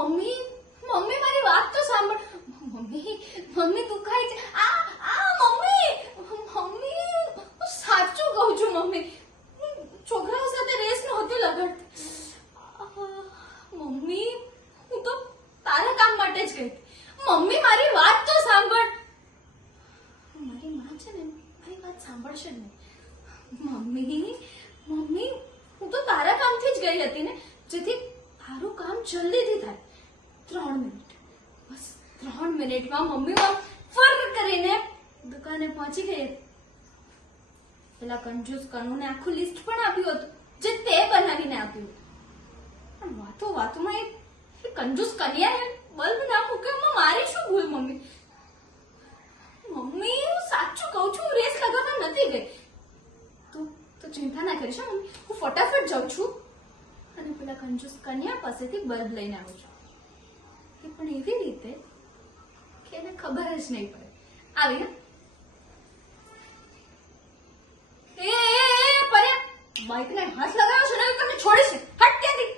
Mummy mummy મારી વાત તો સાંભળ. મમ્મી મમ્મી તું ખાય છે. મમ્મી મમ્મી હું સાચું કહું છું મમ્મી. હું છોકરાઓ સાથે રેસ નહોતી લગાડતી. મમ્મી હું તો તારા કામ માટે જ ગઈ હતી. મમ્મી મારી વાત તો સાંભળ. મારી માં છે ને મારી વાત સાંભળશે ને. મમ્મી મમ્મી હું તો તારા કામથી જ ગઈ હતી ને, જેથી તારું કામ જલ્દીથી થાય. 3 મિનિટ, બસ 3 મિનિટમાં મમ્મી ફર કરીને દુકાને પહોંચી ગઈ હતી. પેલા કંજૂસ કનુને આખું લિસ્ટ પણ આપ્યું હતું, જે તે બનાવીને આપ્યું હતું. પણ વાતો વાતોમાં એ કંજૂસ કન્યાએ બલ્બ ના મૂક્યો. મારી શું ભૂલ મમ્મી? મમ્મી હું સાચું કહું છું, હું રેસ લગાવવા નથી ગઈ. તું ચિંતા ના કરીશ મમ્મી. હું ફટાફટ જાઉં છું અને પેલા કંજૂસ કન્યા પાસેથી બલ્બ લઈને આવું છું. એ પણ એવી રીતે કે એને ખબર જ નહીં પડે. આવી એ પર્યા બાઈકને હાથ લગાવ્યો છે ને, તમને છોડીશ. હટ ત્યાંથી.